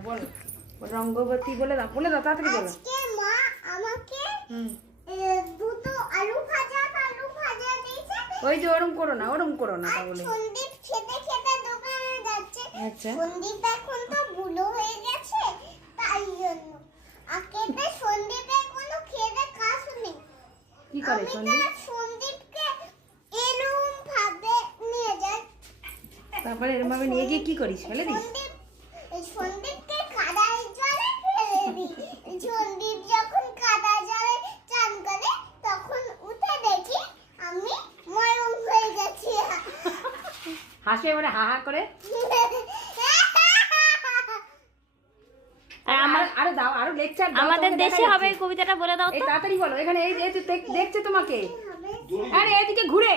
দাও বলো, রঙ্গবতী বলে দাও, বলে দাও তাড়াতাড়ি বলো। আজকে মা আমাকে দুটো আলু ভাজা দিয়েছে। ওই যে ওরম করো না, ওরম করো না তাহলে। সন্দীপ খেতে খেতে দোকানে যাচ্ছে। আচ্ছা সন্দীপ এখন তো বুড়ো হয়ে গেছে, তাই জন্য আকেতে সন্দীপের কোনো খেতে কাজ নেই। কি করে সন্দীপ? সন্দীপকে এরকম ভাবে নিয়ে যায়, তারপরে এরম ভাবে নিয়ে গিয়ে কি করিস, ফেলে দিস? সন্দীপকে কাদায় জলে ফেলে দিই। সন্দীপ যখন কাদায় জলে চান করে তখন উঠে দেখি আমি মরম হয়ে গেছি। হাসে এবারে হা হা করে। আরে দাও, আরো লেকচার দাও। আমাদের দেশে হবে এই কবিতাটা বলে দাও এই তো। তাড়াতাড়ি বলো, এখানে এই দেখছে তোমাকে। আরে এদিকে ঘুরে।